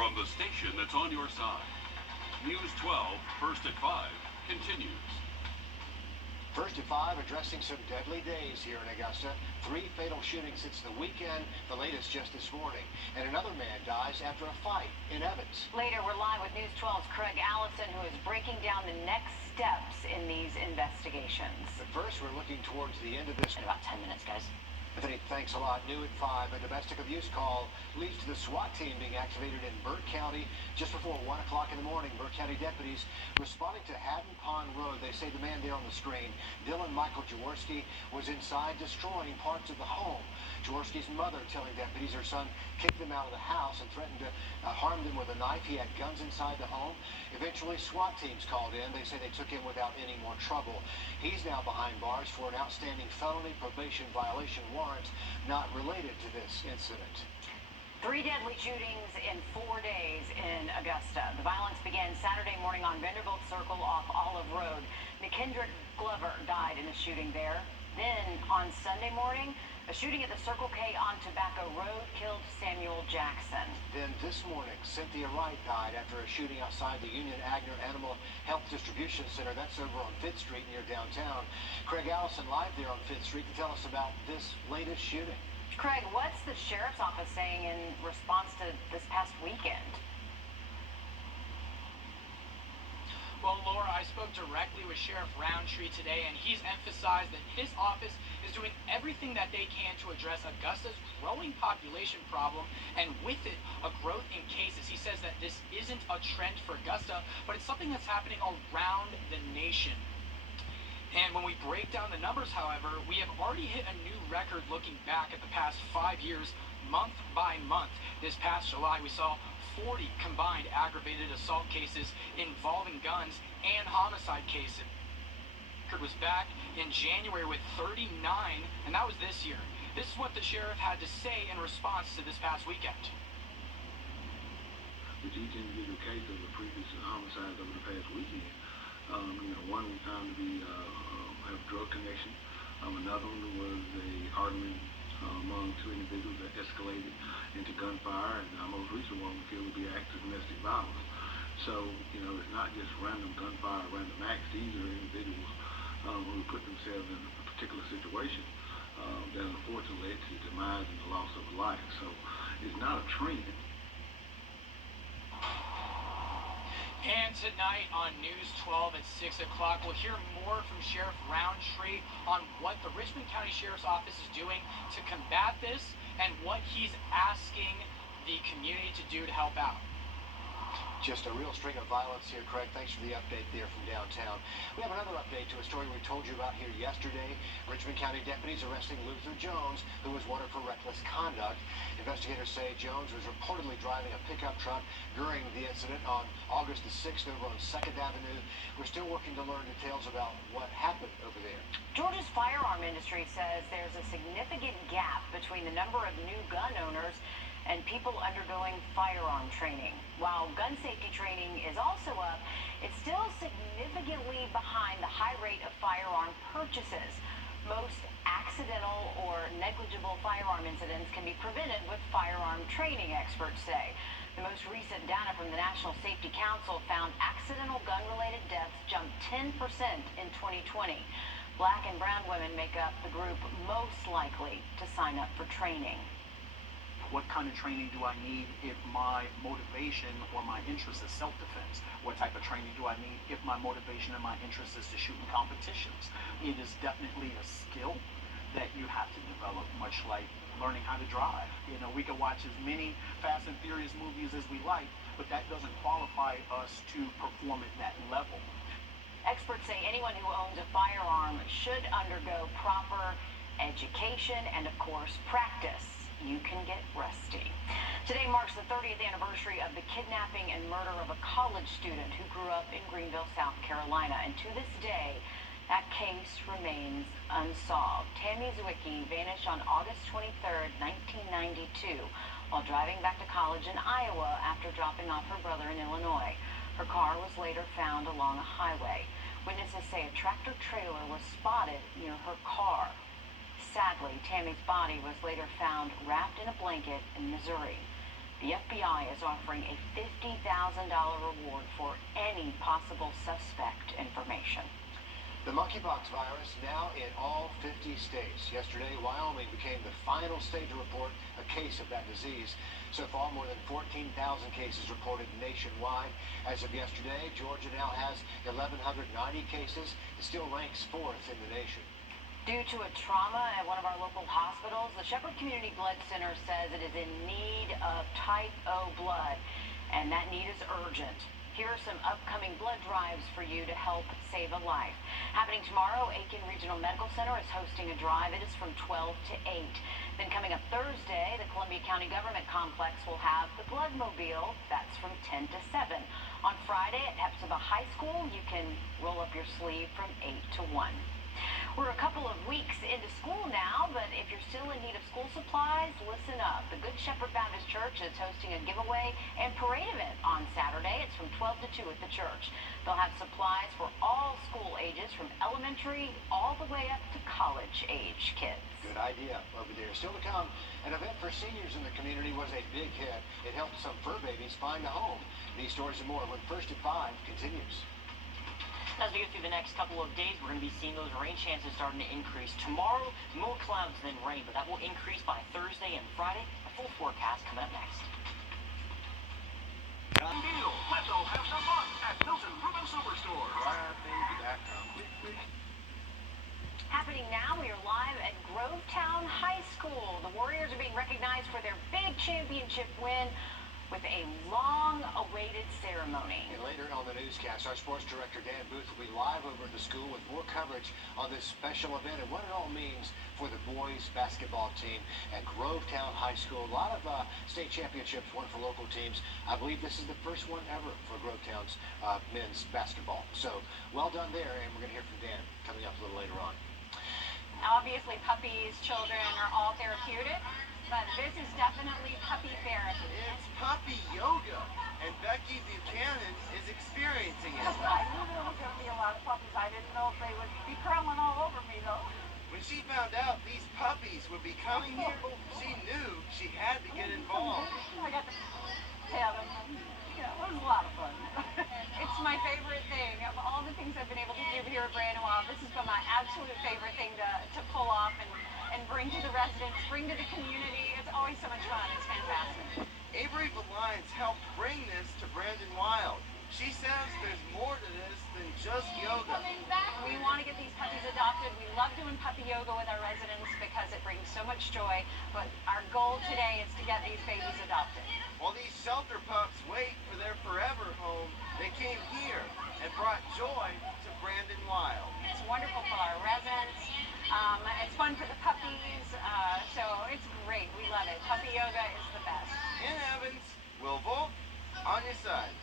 From the station that's on your side, News 12, First at 5, continues. First at 5, addressing some deadly days here in Augusta. 3 fatal shootings since the weekend, the latest just this morning. And another man dies after a fight in Evans. Later, we're live with News 12's Craig Allison, who is breaking down the next steps in these investigations. But first, we're looking towards the end of this. In about 10 minutes, guys. Anthony, thanks a lot. New at 5, a domestic abuse call leads to the SWAT team being activated in Burke County just before 1 o'clock in the morning. Burke County deputies responding to Haddon Pond Road. They say the man there on the screen, Dylan Michael Jaworski, was inside destroying parts of the home. Jaworski's mother telling deputies her son kicked them out of the house and threatened to harm them with a knife. He had guns inside the home. Eventually, SWAT teams called in. They say they took him without any more trouble. He's now behind bars for an outstanding felony probation violation warrant not related to this incident. 3 deadly shootings in 4 days in Augusta. The violence began Saturday morning on Vanderbilt Circle off Olive Road. McKendrick Glover died in a shooting there. Then on Sunday morning, a shooting at the Circle K on Tobacco Road killed Samuel Jackson. Then this morning, Cynthia Wright died after a shooting outside the Union Agner Animal Health Distribution Center. That's over on 5th Street near downtown. Craig Allison live there on 5th Street to tell us about this latest shooting. Craig, what's the sheriff's office saying in response to this past weekend? Well, Laura, I spoke directly with Sheriff Roundtree today, and he's emphasized that his office is doing everything that they can to address Augusta's growing population problem, and with it, a growth in cases. He says that this isn't a trend for Augusta, but it's something that's happening around the nation. And when we break down the numbers, however, we have already hit a new record looking back at the past 5 years, month by month. This past July, we saw 40 combined aggravated assault cases involving guns and homicide cases. The record was back in January with 39, and that was this year. This is what the sheriff had to say in response to this past weekend. With each individual case of the previous homicides over the past weekend, one we found to be have drug connection. Another one was a argument among 2 individuals that escalated into gunfire, and our most recent one we feel would be acts of domestic violence. So, it's not just random gunfire, random acts. These are individuals who put themselves in a particular situation that unfortunately led to the demise and the loss of a life. So, it's not a trend. And tonight on News 12 at 6 o'clock, we'll hear more from Sheriff Roundtree on what the Richmond County Sheriff's Office is doing to combat this and what he's asking the community to do to help out. Just a real string of violence here, Craig. Thanks for the update there from downtown. We have another update to a story we told you about here yesterday. Richmond County deputies arresting Luther Jones, who was wanted for reckless conduct. Investigators say Jones was reportedly driving a pickup truck during the incident on August the 6th over on 2nd Avenue. We're still working to learn details about what happened over there. Georgia's firearm industry says there's a significant gap between the number of new gun owners and people undergoing firearm training. While gun safety training is also up, it's still significantly behind the high rate of firearm purchases. Most accidental or negligible firearm incidents can be prevented with firearm training, experts say. The most recent data from the National Safety Council found accidental gun-related deaths jumped 10% in 2020. Black and brown women make up the group most likely to sign up for training. What kind of training do I need if my motivation or my interest is self-defense? What type of training do I need if my motivation and my interest is to shoot in competitions? It is definitely a skill that you have to develop, much like learning how to drive. We can watch as many Fast and Furious movies as we like, but that doesn't qualify us to perform at that level. Experts say anyone who owns a firearm should undergo proper education and, of course, practice. You can get rusty. Today marks the 30th anniversary of the kidnapping and murder of a college student who grew up in Greenville, South Carolina. And to this day, that case remains unsolved. Tammy Zwicky vanished on August 23rd, 1992, while driving back to college in Iowa after dropping off her brother in Illinois. Her car was later found along a highway. Witnesses say a tractor trailer was spotted near her car. Sadly, Tammy's body was later found wrapped in a blanket in Missouri. The FBI FBI is offering a $50,000 reward for any possible suspect information. The monkeypox virus now in all 50 states. Yesterday, Wyoming became the final state to report a case of that disease. So far, more than 14,000 cases reported nationwide. As of yesterday, Georgia now has 1,190 cases. It still ranks 4th in the nation. Due to a trauma at one of our local hospitals, the Shepherd Community Blood Center says it is in need of type O blood, and that need is urgent. Here are some upcoming blood drives for you to help save a life. Happening tomorrow, Aiken Regional Medical Center is hosting a drive. It is from 12 to 8. Then coming up Thursday, the Columbia County Government Complex will have the Bloodmobile. That's from 10 to 7. On Friday at Hepzibah High School, you can roll up your sleeve from 8 to 1. We're a couple of weeks into school now, but if you're still in need of school supplies, listen up. The Good Shepherd Baptist Church is hosting a giveaway and parade event on Saturday. It's from 12 to 2 at the church. They'll have supplies for all school ages, from elementary all the way up to college-age kids. Good idea over there. Still to come, an event for seniors in the community was a big hit. It helped some fur babies find a home. These stories and more when First at 5 continues. As we go through the next couple of days, we're going to be seeing those rain chances starting to increase. Tomorrow, more clouds than rain, but that will increase by Thursday and Friday. A full forecast coming up next. Deal. Let's all have some fun at Milton Ruben Superstore. Happening now, we are live at Grovetown High School. The Warriors are being recognized for their big championship win with a long-awaited ceremony. And later on the newscast, our sports director Dan Booth will be live over at the school with more coverage on this special event and what it all means for the boys basketball team at Grovetown High School. A lot of state championships won for local teams. I believe this is the first one ever for Grovetown's men's basketball. So well done there, and we're going to hear from Dan coming up a little later on. Obviously, puppies, children are all therapeutic, but this is definitely puppy therapy. It's puppy yoga, and Becky Buchanan is experiencing it. I knew there was going to be a lot of puppies. I didn't know if they would be crawling all over me, though. When she found out these puppies would be coming here, she knew she had to get involved. I got to pet them. It was a lot of fun. It's my favorite thing. Of all the things I've been able to do here at Wrdw, this has been my absolute favorite thing to pull off and bring to the residents, bring to the community. It's always so much fun. It's fantastic. Avery Valines helped bring this to Brandon Wild. She says there's more to this than just yoga. We want to get these puppies adopted. We love doing puppy yoga with our residents because it brings so much joy. But our goal today is to get these babies adopted. While these shelter pups wait for their forever home, they came here and brought joy to Brandon Wild. It's wonderful for our residents. It's fun for the puppies. So it's great. We love it. Puppy yoga is the best. In Evans, Will Volk, on your side.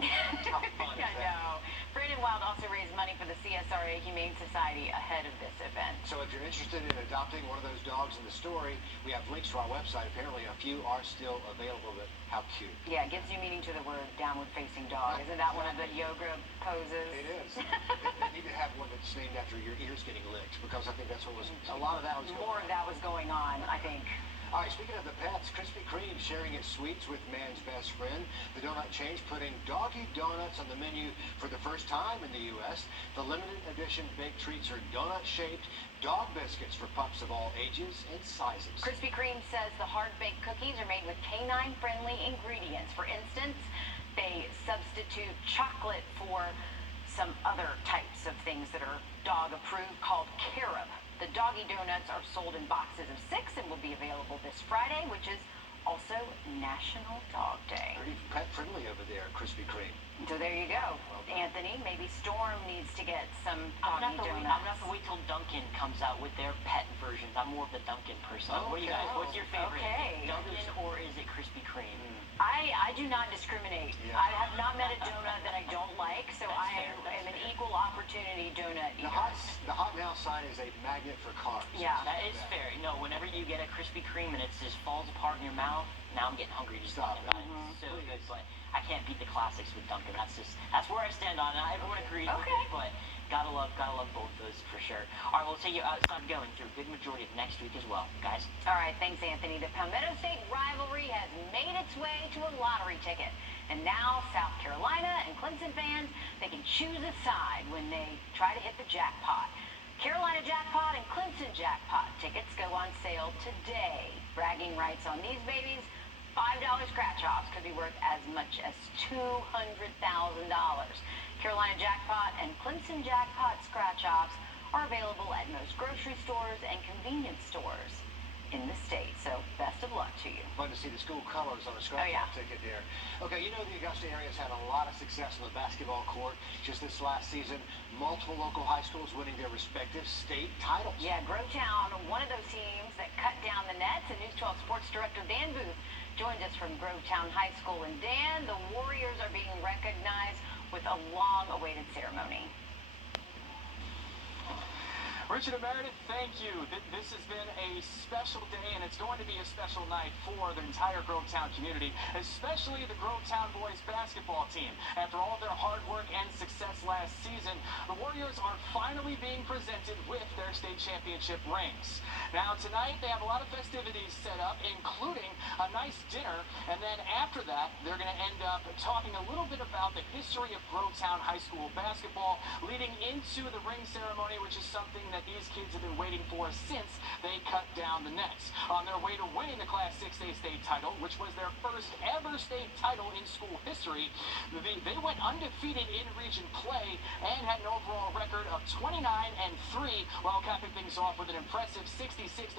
I know. Brandon Wild also raised money for the CSRA Humane Society ahead of this event. So if you're interested in adopting one of those dogs in the story, we have links to our website. Apparently a few are still available, but how cute. Yeah, it gives you meaning to the word downward facing dog. Isn't that one of the yoga poses? It is. They need to have one that's named after your ears getting licked, because I think that's what was, a lot of that was going on. More of that was going on, I think. All right, speaking of the pets, Krispy Kreme sharing its sweets with man's best friend. The donut chain's putting doggy donuts on the menu for the first time in the U.S. The limited edition baked treats are donut-shaped dog biscuits for pups of all ages and sizes. Krispy Kreme says the hard-baked cookies are made with canine-friendly ingredients. For instance, they substitute chocolate for some other types of things that are dog-approved called carob. The doggy donuts are sold in boxes of 6 and will be available this Friday, which is also National Dog Day. Very pet-friendly over there at Krispy Kreme. So there you go. Well done. Anthony, maybe Storm needs to get some I'm doggy gonna donuts. have to wait till Dunkin' comes out with their pet versions. I'm more of the Dunkin' person. Oh, What do you guys? okay. What's your favorite? Okay. Dunkin' or is it Krispy Kreme? I do not discriminate. Yeah. I have not met a donut that I don't like, so That's I fair, am that's an fair. equal opportunity donut The eater. hot now sign is a magnet for cars. Yeah. That is fair. No, whenever you get a Krispy Kreme and it just falls apart in your mouth, now I'm getting hungry just Stop thinking about it. It's so good, but I can't beat the classics with Dunkin'. That's where I stand on it. Everyone agrees with Okay. it, but Gotta love both those for sure. All right, we'll take you outside going through a good majority of next week as well, guys. All right, thanks, Anthony. The Palmetto State rivalry has made its way to a lottery ticket. And now South Carolina and Clemson fans, they can choose a side when they try to hit the jackpot. Carolina jackpot and Clemson jackpot tickets go on sale today. Bragging rights on these babies, $5 scratch-offs could be worth as much as $200,000. Carolina jackpot and Clemson jackpot scratch-offs are available at most grocery stores and convenience stores in the state. So best of luck to you. Fun to see the school colors on the scratch-off ticket there. Okay, you know the Augusta area has had a lot of success on the basketball court. Just this last season, multiple local high schools winning their respective state titles. Yeah, Grovetown, one of those teams that cut down the nets, and News 12 Sports Director Dan Booth joined us from Grovetown High School. And Dan, the Warriors are being recognized with a long-awaited ceremony. Richard and Meredith, thank you. This has been a special day, and it's going to be a special night for the entire Grovetown community, especially the Grovetown boys basketball team. After all their hard work and success last season, the Warriors are finally being presented with their state championship rings. Now, tonight, they have a lot of festivities set up, including a nice dinner, and then after that, they're going to end up talking a little bit about the history of Grovetown High School basketball, leading into the ring ceremony, which is something that these kids have been waiting for since they cut down the nets. On their way to winning the Class 6A state title, which was their first ever state title in school history, they went undefeated in region play and had an overall record of 29-3, while capping things off with an impressive 66-59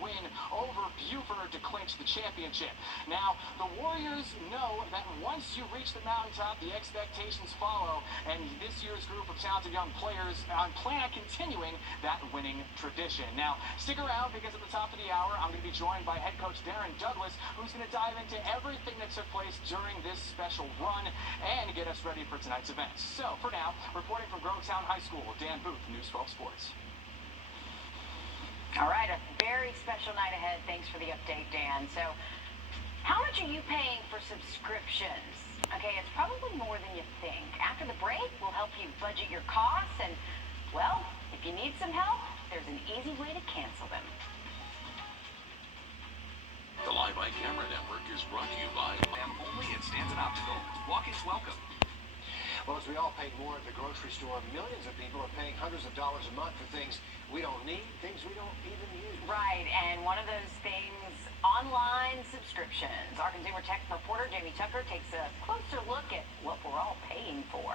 win over Buford to clinch the championship. Now, the Warriors know that once you reach the mountaintop, the expectations follow, and this year's group of talented young players plan on continuing that winning tradition. Now, stick around because at the top of the hour, I'm going to be joined by head coach Darren Douglas, who's going to dive into everything that took place during this special run and get us ready for tonight's events. So, for now, reporting from Grovetown High School, Dan Booth, News 12 Sports. All right, a very special night ahead. Thanks for the update, Dan. So, how much are you paying for subscriptions? Okay, it's probably more than you think. After the break, we'll help you budget your costs and, well, if you need some help, there's an easy way to cancel them. The Live by Camera Network is brought to you by Only at Stanton Optical. Walk-ins welcome. Well, as we all pay more at the grocery store, millions of people are paying hundreds of dollars a month for things we don't need, things we don't even use. Right, and one of those things, online subscriptions. Our consumer tech reporter, Jamie Tucker, takes a closer look at what we're all paying for.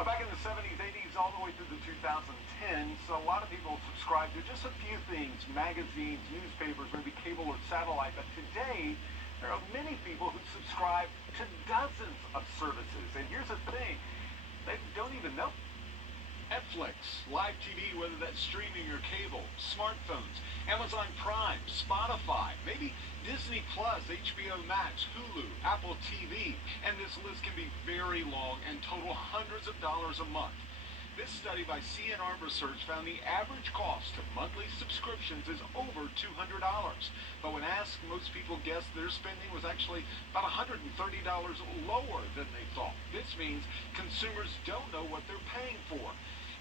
Back in the 70s, 80s, all the way through the 2010s, a lot of people subscribed to just a few things, magazines, newspapers, maybe cable or satellite. But today, there are many people who subscribe to dozens of services. And here's the thing, they don't even know. Netflix, live TV, whether that's streaming or cable, smartphones, Amazon Prime, Spotify, maybe Disney Plus, HBO Max, Hulu, Apple TV, and this list can be very long and total hundreds of dollars a month. This study by CNR Research found the average cost of monthly subscriptions is over $200. But when asked, most people guessed their spending was actually about $130 lower than they thought. This means consumers don't know what they're paying for.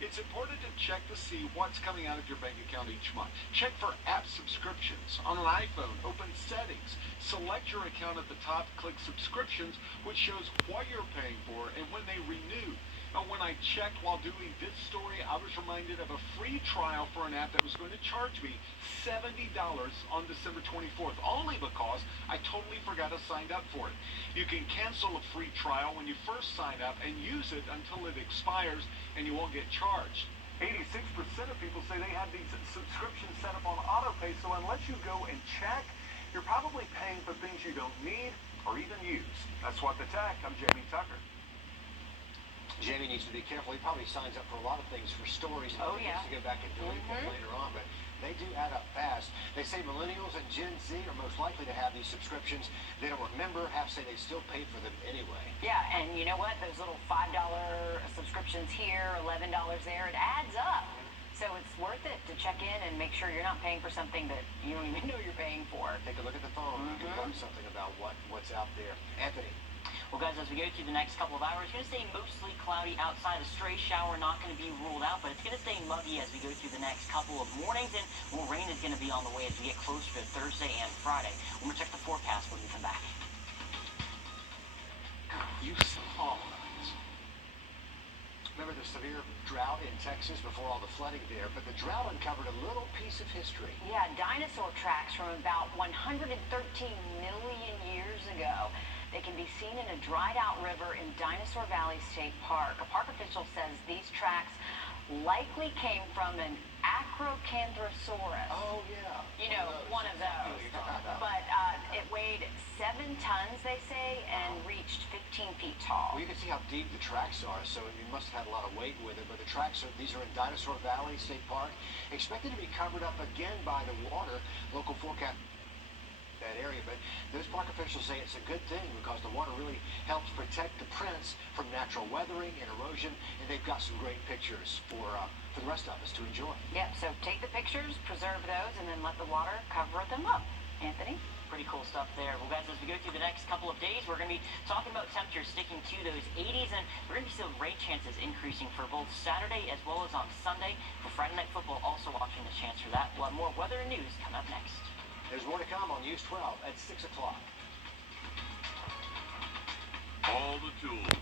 It's important to check to see what's coming out of your bank account each month. Check for app subscriptions. On an iPhone, open Settings. Select your account at the top, click Subscriptions, which shows what you're paying for and when they renew. Now, when I checked while doing this story, I was reminded of a free trial for an app that was going to charge me $70 on December 24th, only because I totally forgot to sign up for it. You can cancel a free trial when you first sign up and use it until it expires, and you won't get charged. 86% of people say they have these subscriptions set up on autopay, so unless you go and check, you're probably paying for things you don't need or even use. That's What the Tech. I'm Jamie Tucker. Jamie needs to be careful. He probably signs up for a lot of things for stories and he gets to go back and delete them later on, but they do add up fast. They say millennials and Gen Z are most likely to have these subscriptions. They don't remember, half say they still pay for them anyway. Yeah, and you know what? Those little $5 subscriptions here, $11 there, it adds up. So it's worth it to check in and make sure you're not paying for something that you don't even know you're paying for. Take a look at the phone. You can learn something about what's out there. Anthony. Well, guys, as we go through the next couple of hours, it's going to stay mostly cloudy outside. A stray shower not going to be ruled out, but it's going to stay muggy as we go through the next couple of mornings, and more rain is going to be on the way as we get closer to Thursday and Friday. We're going to check the forecast when we come back. You saw that. Remember the severe drought in Texas before all the flooding there, but the drought uncovered a little piece of history. Yeah, dinosaur tracks from about 113 million years ago. They can be seen in a dried-out river in Dinosaur Valley State Park. A park official says these tracks likely came from an Acrocanthosaurus. Oh, yeah. You know, one of those. But it weighed 7 tons, they say, and reached 15 feet tall. Well, you can see how deep the tracks are, so you must have had a lot of weight with it. But the tracks these are in Dinosaur Valley State Park, expected to be covered up again by the water. Local forecast that area, but those park officials say it's a good thing because the water really helps protect the prints from natural weathering and erosion, and they've got some great pictures for the rest of us to enjoy. Yep, so take the pictures, preserve those, and then let the water cover them up. Anthony? Pretty cool stuff there. Well, guys, as we go through the next couple of days, we're going to be talking about temperatures sticking to those 80s, and we're going to be seeing rain chances increasing for both Saturday as well as on Sunday. For Friday Night Football, also watching the chance for that. We'll have more weather and news coming up next. There's more to come on News 12 at 6 o'clock. All the tools.